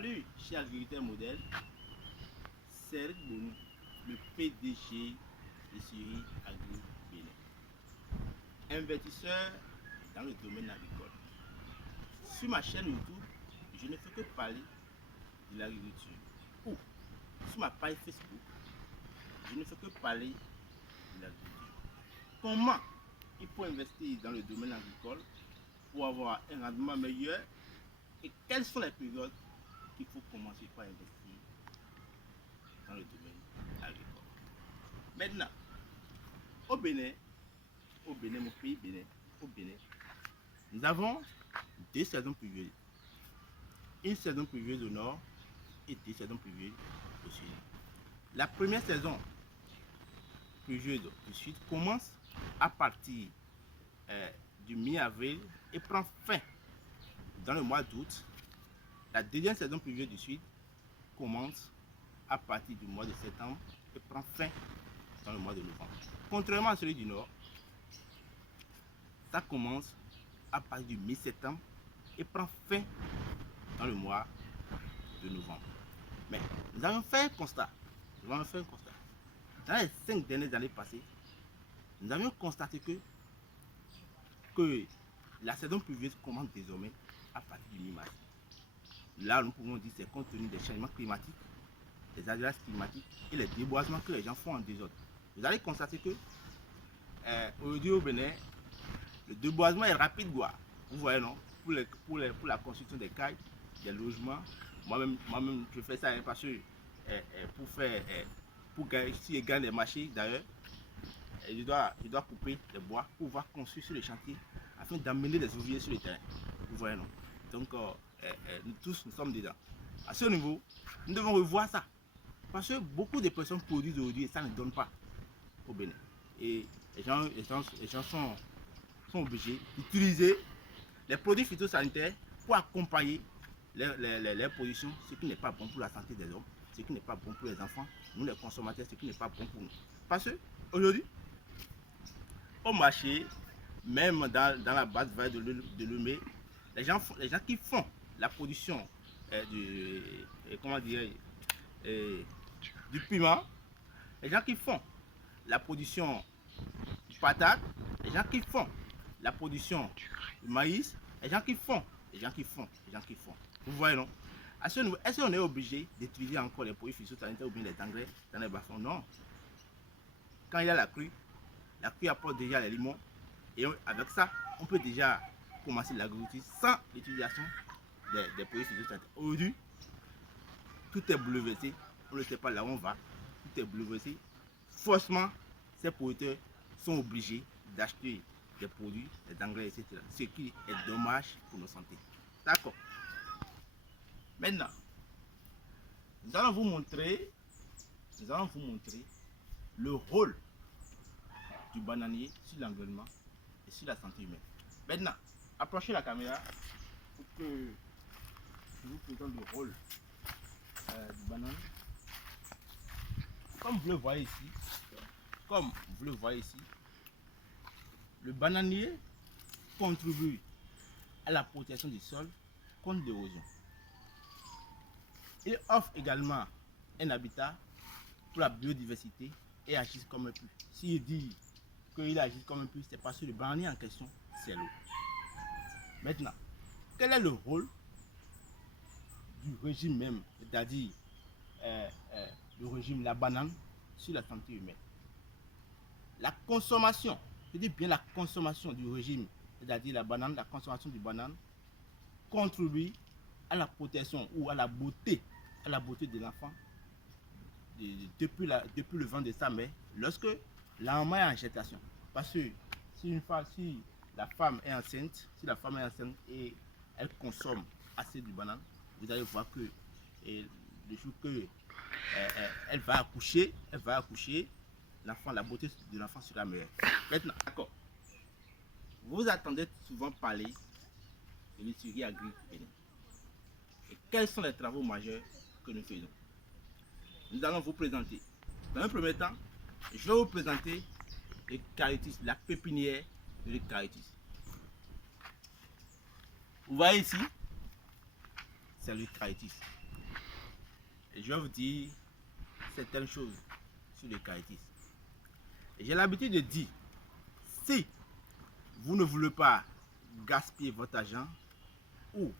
Salut, cher agriculteur modèle, c'est Eric Bonou, le PDG de Syrie Agri Bénin. Investisseur dans le domaine agricole. Sur ma chaîne YouTube, je ne fais que parler de l'agriculture. Ou sur ma page Facebook, je ne fais que parler de l'agriculture. Comment il faut investir dans le domaine agricole pour avoir un rendement meilleur et quelles sont les périodes qu'il faut commencer par investir dans le domaine agricole. Maintenant, au Bénin, mon pays Bénin, au Bénin, nous avons deux saisons pluvieuses. Une saison pluvieuse au nord et deux saisons pluvieuses au sud. La première saison pluvieuse du sud commence à partir du mi-avril et prend fin dans le mois d'août. La deuxième saison pluvieuse du sud commence à partir du mois de septembre et prend fin dans le mois de novembre. Contrairement à celui du nord, ça commence à partir du mi-septembre et prend fin dans le mois de novembre. Mais nous avons fait un constat. Dans les 5 dernières années passées, nous avions constaté que la saison pluvieuse commence désormais à partir du mi-mars. Là, nous pouvons dire que c'est compte tenu des changements climatiques, des aléas climatiques et les déboisements que les gens font en désordre. Vous allez constater que aujourd'hui au Bénin, le déboisement est rapide, quoi. Vous voyez, non? Pour la construction des cailles, des logements. Moi-même, je fais ça parce que pour gagner des marchés, d'ailleurs, je dois couper les bois pour pouvoir construire sur les chantiers afin d'amener des ouvriers sur le terrain. Vous voyez, non? Donc, nous tous, nous sommes dedans. À ce niveau, nous devons revoir ça. Parce que beaucoup de personnes produisent aujourd'hui et ça ne donne pas au Bénin. Et les gens sont obligés d'utiliser les produits phytosanitaires pour accompagner les productions, ce qui n'est pas bon pour la santé des hommes, ce qui n'est pas bon pour les enfants, nous les consommateurs, ce qui n'est pas bon pour nous. Parce que aujourd'hui, au marché, même dans la basse vallée de Lomé, les gens qui font la production du piment, les gens qui font la production du patate, les gens qui font la production du maïs, les gens qui font. Vous voyez, non? À ce niveau, est-ce qu'on est obligé d'utiliser encore les produits phytosanitaires ou bien les engrais dans les bas-fonds? Non. Quand il y a la crue apporte déjà les limons et avec ça, on peut déjà commencer l'agriculture sans l'utilisation des produits phytosanitaires. Aujourd'hui, tout est bouleversé, on ne sait pas là où on va, tout est bouleversé. Forcément, ces producteurs sont obligés d'acheter des produits, des engrais, etc. Ce qui est dommage pour nos santé. D'accord. Maintenant, nous allons vous montrer le rôle du bananier sur l'environnement et sur la santé humaine. Maintenant, approchez la caméra pour que je vous présente le rôle du banane. Comme vous le voyez ici, le bananier contribue à la protection du sol contre l'érosion. Il offre également un habitat pour la biodiversité et agit comme un puits. S'il dit qu'il agit comme un puits, c'est parce que le bananier en question, c'est l'eau. Maintenant, quel est le rôle du régime même, c'est-à-dire le régime, la banane, sur la santé humaine? La consommation, je dis bien la consommation du régime, c'est-à-dire la consommation du banane, contribue à la protection ou à la beauté de l'enfant depuis le ventre de sa mère lorsque l'enfant est en gestation. Parce que si la femme est enceinte et elle consomme assez de banane, vous allez voir que le jour que elle va accoucher, la beauté de l'enfant sera meilleure. Maintenant, d'accord. Vous entendez souvent parler de l'Syrie Agri Bénin. Et quels sont les travaux majeurs que nous faisons? Nous allons vous présenter. Dans un premier temps, je vais vous présenter l'eucalyptus, la pépinière de l'eucalyptus. Vous voyez ici, c'est l'eucalyptus. je vais vous dire certaines choses sur le caritis. J'ai l'habitude de dire, si vous ne voulez pas gaspiller votre argent ou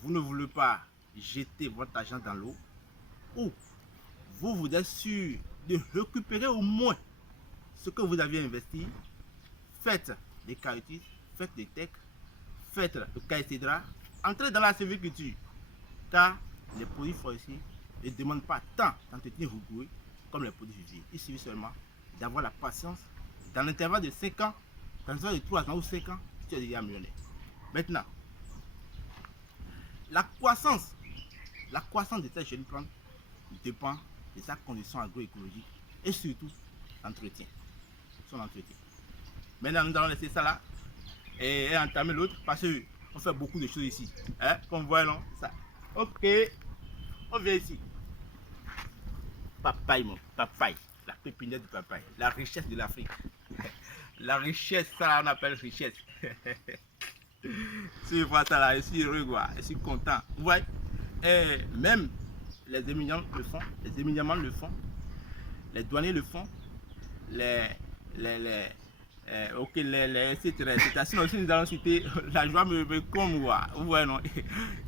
vous ne voulez pas jeter votre argent dans l'eau ou vous êtes sûr de récupérer au moins ce que vous avez investi, faites des caritis, faites des techs, faites le caïcédra, entrez dans la sylviculture car les produits forestiers ne demandent pas tant d'entretien rigoureux comme les produits fusiliers. Il suffit seulement d'avoir la patience. Dans l'intervalle de 5 ans, dans l'intervalle de 3 ans ou 5 ans, tu es déjà millionnaire. Maintenant, la croissance de cette jeune plante dépend de sa condition agroécologique et surtout l'entretien, son entretien. Maintenant, nous allons laisser ça là et entamer l'autre parce qu'on fait beaucoup de choses ici. Hein? Comme vous voyez, non? Ça. Ok, on vient ici. Papaye, mon papaye, la pépinière du papaye, la richesse de l'Afrique. La richesse, ça on appelle richesse. Si je vois ça là, je suis heureux, je suis content. Vous voyez, et même les éminents le font, les éminemment le font, les douaniers le font, etc. Sinon aussi nous allons citer, la joie me comme moi. Vous voyez non.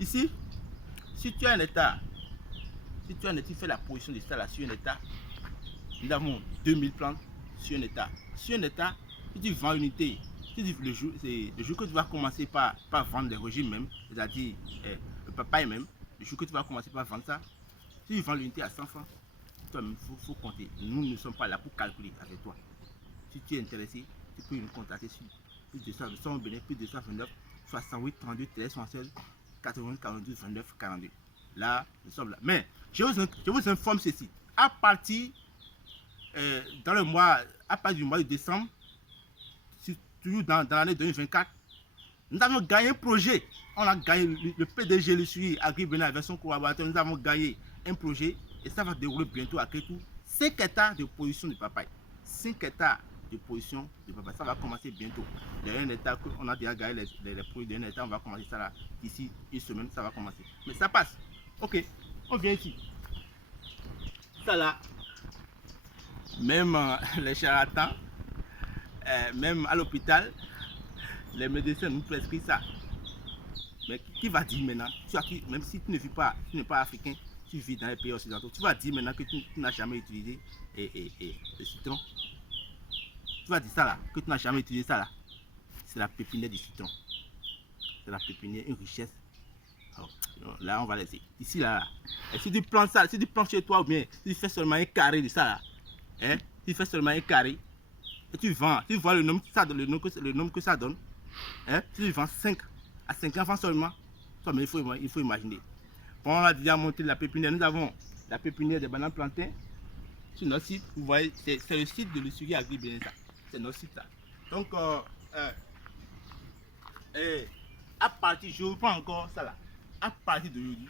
Ici, si tu as un état, tu fais la position de ça là sur un état, nous avons 2000 plantes sur un état. Sur un état, si tu vends une unité, le jour que tu vas commencer par vendre les régimes même, c'est-à-dire le papaye même, le jour que tu vas commencer par vendre ça, si tu vends l'unité à 100 francs, toi-même, il faut compter. Nous ne sommes pas là pour calculer avec toi. Si tu es intéressé, tu peux nous contacter sur plus de 100 bénéfices, plus de 129, 68, 32, 13, 76, 80, 42, 29, 42. Là, nous sommes là. Mais je vous informe ceci. À partir dans le mois, à partir du mois de décembre, toujours dans l'année 2024, nous avons gagné un projet. On a gagné le PDG, le suivi, Agri Bénin avec son collaborateur. Nous avons gagné un projet et ça va dérouler bientôt à Kétou. 5 hectares de production de papaye. 5 hectares de production de papaye. Ça va commencer bientôt. Les 1 hectare, on a déjà gagné les produits de 1 hectare. On va commencer ça là. D'ici une semaine, ça va commencer. Mais ça passe. Ok, on vient ici. Ça là, même les charlatans, même à l'hôpital, les médecins nous prescrivent ça. Mais qui va dire maintenant, même si tu ne vis pas, tu n'es pas africain, tu vis dans les pays occidentaux, tu vas dire maintenant que tu n'as jamais utilisé le citron. Tu vas dire ça là, que tu n'as jamais utilisé ça là. C'est la pépinière du citron. C'est la pépinière, une richesse. Alors, là, on va laisser. Ici là, et si tu prends ça, si tu prends chez toi ou bien si tu fais seulement un carré de ça là, hein, si tu fais seulement un carré, et tu vends, tu vois le nom que ça donne, le nom que ça donne, hein, si tu vends 5 à 50 francs seulement, il faut imaginer. Quand on a déjà monté la pépinière, nous avons la pépinière des bananes plantains sur notre site. Vous voyez, c'est le site de l'Ussuri Agri Bénin. C'est notre site là. Donc, à partir, je reprends encore ça là. À partir d'aujourd'hui,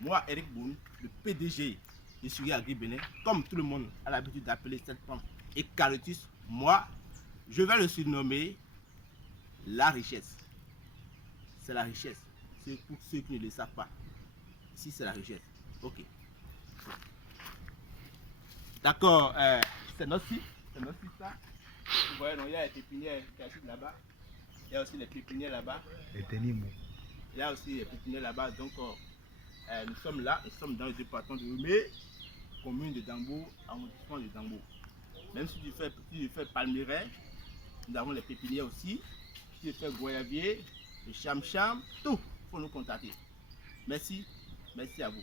moi, Eric Boun, le PDG de l'Ussuri Agri Bénin, comme tout le monde a l'habitude d'appeler cette plante Eucalyptus, moi, je vais le surnommer la richesse. C'est la richesse. C'est pour ceux qui ne le savent pas. Ici, c'est la richesse. Ok. D'accord. C'est notre site. C'est notre site là. Vous voyez, il y a les pépinières là-bas. Il y a aussi les pépinières là-bas. Il y a aussi les pépinières là-bas. Donc, nous sommes là. Nous sommes dans le département de Roubaix, commune de Dambour, arrondissement de Dambour. Même si tu fais Palmeraie, nous avons les pépinières aussi. Si tu fais Goyavier, le Cham-Cham, tout, il faut nous contacter. Merci à vous.